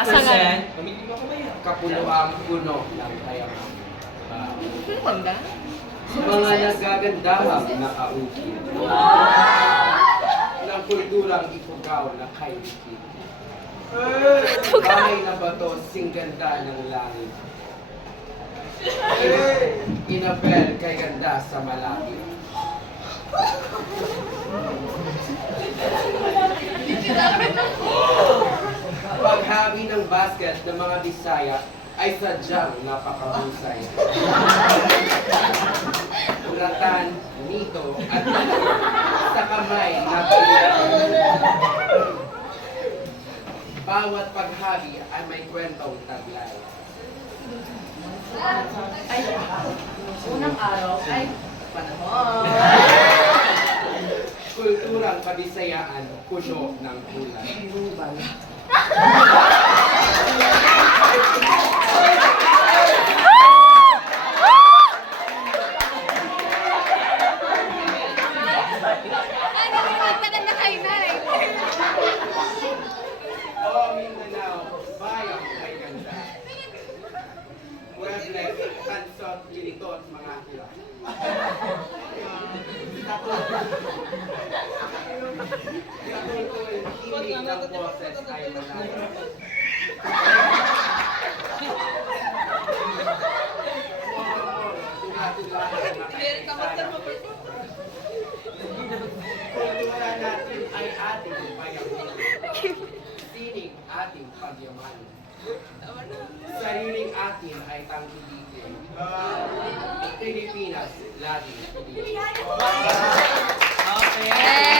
Pasangan. Kapuluang puno ng kayaman. Maganda. Mga nagagandahang nakaukit. Ng kulturang ipugaw na kay Dikit. Bahay na bato, singganda ng langit. Inabel kay ganda sa malapit. Paghabi ng basket ng mga Bisaya ay sadyang napakahusay. Ratan, nito, at sa kamay na bawat paghabi ay may kwentong taglay. Ay, unang araw ay panahon. Kulturang kabisayaan, puno ng kulay. Maganda kayo na eh. Oh, Mindanao, bayang may ganda. Muebles, tansot, ginitot, mga hila. Yatultul, himig ng boses ay malayo. Kultura natin ay ating payaman. Sining ating pagyaman. Sariling atin ay tangkilikin. Pilipinas, laging piliin. Okay.